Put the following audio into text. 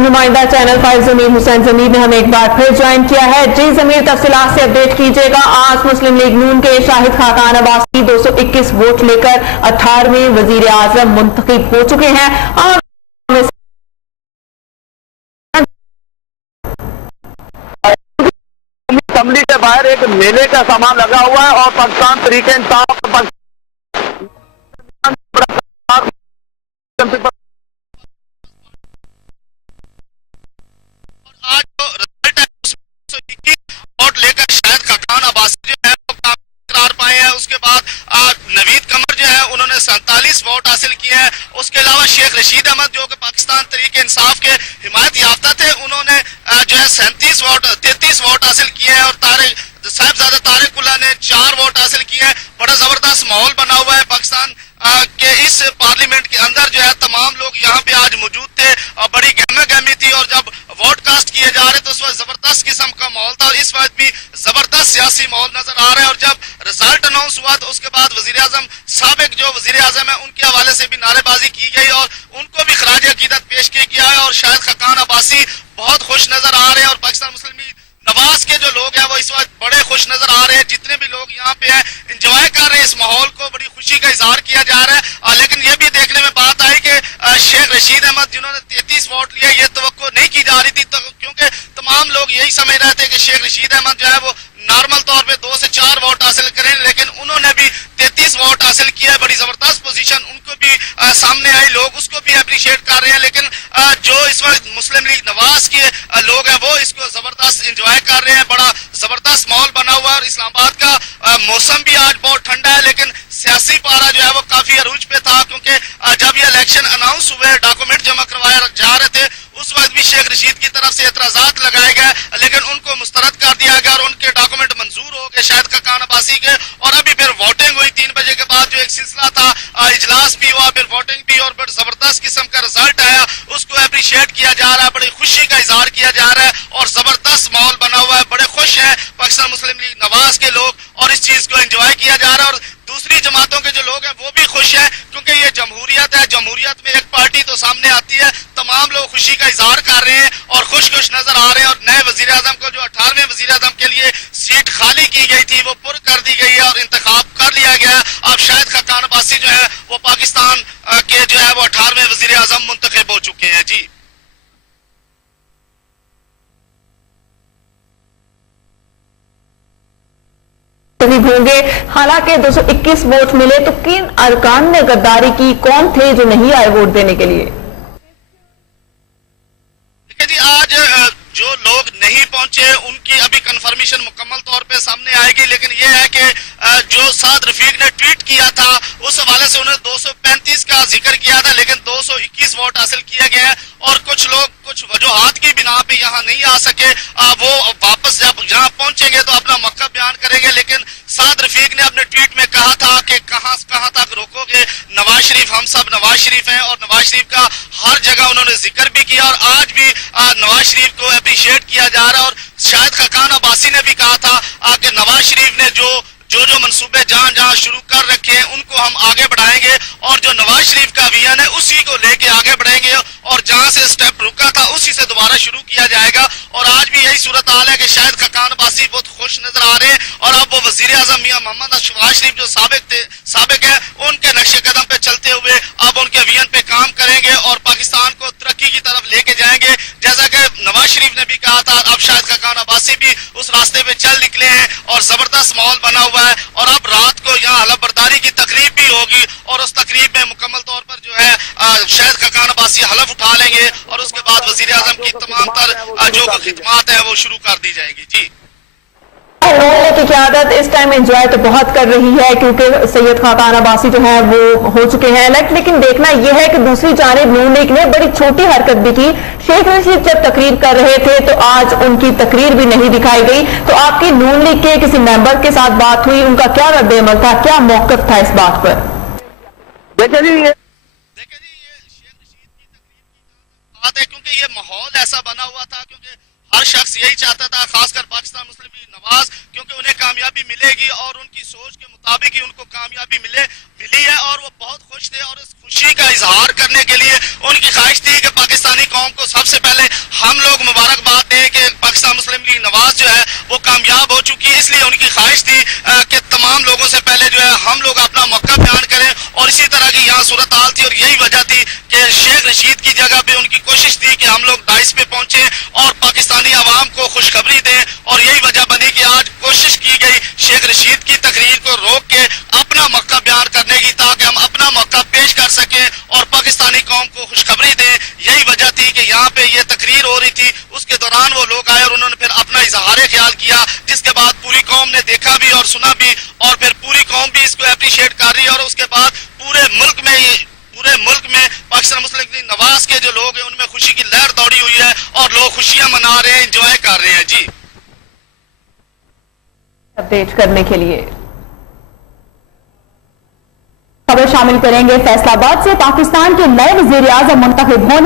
नुमाइंदा चैनल 5 जमीर हुसैन जमीर ने हमें एक बार फिर ज्वाइन किया है। जी जमीर, तफसीलात से अपडेट कीजिएगा। आज मुस्लिम लीग नून के शाहिद खाकान अब्बासी 221 वोट लेकर 18वें वजीर आजम मुंतखब हो चुके हैं और असेंबली के बाहर एक मेले का सामान लगा हुआ है और पाकिस्तान तरीके इंसाफ आज जो रिजल्ट है उसमें 121 वोट लेकर शाहिद खाकान अब्बासी जो है वो काफी करार पाए हैं। उसके बाद नवीद कमर जो है उन्होंने 47 वोट हासिल किए हैं। उसके अलावा शेख रशीद अहमद जो कि पाकिस्तान तरीके इंसाफ के हिमायत याफ्ता थे, उन्होंने जो है 33 वोट हासिल किए हैं और साहिबजादा तारिकुल्लाह ने 4 वोट हासिल किए हैं। बड़ा जबरदस्त माहौल बना हुआ है पाकिस्तान के इस पार्लियामेंट के अंदर जो है तमाम लोग यहाँ पे आज मौजूद थे और बड़ी गहमा गहमी थी और जब वोट कास्ट किए जा रहे तो उस वक्त जबरदस्त किस्म का माहौल था और इस वक्त भी जबरदस्त सियासी माहौल नजर आ रहा है। और जब रिजल्ट अनाउंस हुआ तो उसके बाद वजीर आजम साबिक जो वजीर आजम है उनके हवाले से भी नारेबाजी की गई और उनको भी खराज अकीदत पेश किया गया है और शाहिद खाकान अब्बासी बहुत खुश नजर आ रहे हैं और पाकिस्तान मुस्लिम लीग नवाज के जो लोग हैं वो इस वक्त बड़े खुश नजर आ रहे हैं। जितने भी लोग यहाँ पे हैं एंजॉय कर रहे हैं इस माहौल को, बड़ी खुशी का इजहार किया जा रहा है। लेकिन ये भी देखने में बात आई कि शेख रशीद अहमद जिन्होंने 33 वोट लिए, ये तवक्को नहीं की जा रही थी क्योंकि तमाम लोग यही समझ रहे थे कि शेख रशीद अहमद जो है वो नॉर्मल तौर पे 2 से 4 वोट हासिल करें, लेकिन उन्होंने भी 33 वोट हासिल किया है। बड़ी जबरदस्त पोजीशन उनको भी सामने आई, लोग उसको भी अप्रिशिएट कर रहे हैं। लेकिन जो इस वक्त मुस्लिम लीग नवाज के लोग हैं वो इसको जबरदस्त इंजॉय कर रहे हैं। बड़ा जबरदस्त माहौल बना हुआ है और इस्लामाबाद का मौसम भी आज बहुत ठंडा है, लेकिन सियासी पारा जो है वो काफी अरूज पे था क्योंकि जब ये इलेक्शन अनाउंस हुए, डॉक्यूमेंट जमा करवाए जा रहे थे, उस वक्त भी शेख रशीद की तरफ से एतराजात लगाए गए, लेकिन उनको मुस्तरद कर दिया गया और उनके डॉक्यूमेंट मंजूर हो गए शाहिद खाकान अब्बासी के। और अभी फिर वोटिंग हुई 3 बजे के बाद, जो एक सिलसिला था, इजलास भी हुआ, फिर वोटिंग भी और बड़ा जबरदस्त किस्म का रिजल्ट आया, उसको अप्रिशिएट किया जा रहा है, बड़ी खुशी का इजहार किया जा रहा है और जबरदस्त माहौल बना हुआ है। बड़े खुश है पाकिस्तान मुस्लिम लीग नवाज के लोग और इस चीज को एंजॉय किया जा रहा है। और दूसरी जमातों के जो लोग हैं वो भी खुश हैं क्योंकि ये जमहूरियत है, जमहूरियत में एक पार्टी तो सामने आती है, तमाम लोग खुशी का इजहार कर रहे हैं और खुश खुश नजर आ रहे हैं। और नए वजीर आजम को जो 18वें वजीर आजम के लिए सीट खाली की गई थी वो पुर कर दी गई है और इंतखाब कर लिया गया। अब शाहिद खाकान अब्बासी जो है वो पाकिस्तान के जो है वो 18वें वजीर आजम मुंतखब हो चुके हैं। जी होंगे। हालांकि 221 वोट मिले तो किन अरकान ने गद्दारी की, कौन थे जो नहीं आए वोट देने के लिए? देखिए जी, आज जो लोग नहीं पहुंचे उनकी अभी कंफर्मेशन मुकम्मल तौर पे सामने आएगी, लेकिन यह है कि जो साद रफीक ने ट्वीट किया था उस हवाले से उन्होंने 235 का जिक्र किया था, लेकिन 221 वोट हासिल किए गए हैं और कुछ लोग कुछ वजूहात की बिना पे यहाँ नहीं आ सके। वो वापस जब यहाँ पहुंचेंगे तो अपना मौका बयान करेंगे। लेकिन साद रफीक ने अपने ट्वीट में कहा था कि कहाँ तक रोकोगे नवाज शरीफ, हम सब नवाज शरीफ हैं और नवाज शरीफ का हर जगह उन्होंने जिक्र भी किया और आज भी नवाज शरीफ को अप्रिशिएट किया जा रहा है। और शाहिद खाकान अब्बासी ने भी कहा था कि नवाज शरीफ ने जो मंसूबे जहां शुरू कर रखे हैं उनको हम आगे बढ़ाएंगे और जो नवाज शरीफ का विजन है उसी को लेके आगे बढ़ेंगे और जहां से स्टेप रुका था उसी से दोबारा शुरू किया जाएगा। और आज भी यही सूरत हाल है कि शाहिद खाकान अब्बासी बहुत खुश नजर आ रहे हैं और अब वो वजीर आजम मियां मोहम्मद शहबाज शरीफ जो साबिक है उनके नक्शे कदम पे चलते हुए अब उनके विजन पे काम करेंगे और पाकिस्तान को तरक्की की तरफ लेके जाएंगे। जैसा कि नवाज शरीफ ने भी कहा था, अब शाहिद खाकान अब्बासी भी उस रास्ते पे चल निकले हैं और जबरदस्त माहौल बना हुआ है। और अब रात को यहाँ हलफ बर्दारी की तकरीब भी होगी और उस तकरीब में मुकम्मल तौर पर जो है शाहिद खाकान अब्बासी हलफ उठा लेंगे और उसके बाद वजीर आजम की तमाम तर जो खिदमात है वो शुरू कर दी जाएगी। जी नून की क़यादत इस टाइम एंजॉय तो बहुत कर रही है क्योंकि सैयद खाकान अब्बासी जो है वो हो चुके हैं, लेकिन देखना यह है कि दूसरी जानिब नून लीग ने बड़ी छोटी हरकत भी की। शेख रशीद जब तकरीर कर रहे थे तो आज उनकी तकरीर भी नहीं दिखाई गई। तो आपकी नून लीग के किसी मेंबर के साथ बात हुई, उनका क्या रद्द-ए-अमल था, क्या मौक़िफ़ था इस बात पर? देखिए जी, ये शेख रशीद की तकरीर की बात है क्योंकि ये माहौल ऐसा बना हुआ था, क्योंकि हर शख्स यही चाहता था, खासकर पाकिस्तान मुस्लिम लीग नवाज, क्योंकि उन्हें कामयाबी मिलेगी और उनकी सोच के मुताबिक ही उनको कामयाबी मिली है और वो बहुत खुश थे। और इस खुशी का इजहार करने के लिए उनकी ख्वाहिश थी कि पाकिस्तानी कौम को सबसे पहले हम लोग मुबारकबाद दें कि पाकिस्तान मुस्लिम लीग नवाज जो है वो कामयाब हो चुकी है। इसलिए उनकी ख्वाहिश थी कि तमाम लोगों से पहले जो है हम लोग अपना मौका बयान करें और इसी तरह की यहाँ सूरत हाल थी। और यही वजह थी कि शेख रशीद की जगह पे उनकी कोशिश थी कि हम लोग डाइस पे पहुंचे और पाकिस्तानी अवाम को खुशखबरी दें। और यही वजह बनी कि आज कोशिश की गई शेख रशीद की तकरीर को रोक के अपना मौका बयान करने की, ताकि हम अपना मौका पेश कर सके और पाकिस्तानी कौम को खुशखबरी दें। यही वजह थी कि यहाँ पे ये तकरीर हो रही थी, उसके दौरान वो लोग आए और उन्होंने फिर अपना इजहार ख्याल किया, जिसके बाद पूरी कौम ने देखा भी और सुना भी और फिर पूरी कौम भी इसको अप्रिशिएट कर रही है। और उसके बाद पूरे मुल्क में पाकिस्तान मुस्लिम लीग नवाज के जो लोग हैं उनमें खुशी की लहर दौड़ी हुई है और लोग खुशियां मना रहे हैं, एंजॉय कर रहे हैं। जी, अपडेट करने के लिए खबर शामिल करेंगे। फैसलाबाद से पाकिस्तान के नए वजीर आजम मुंतखब होने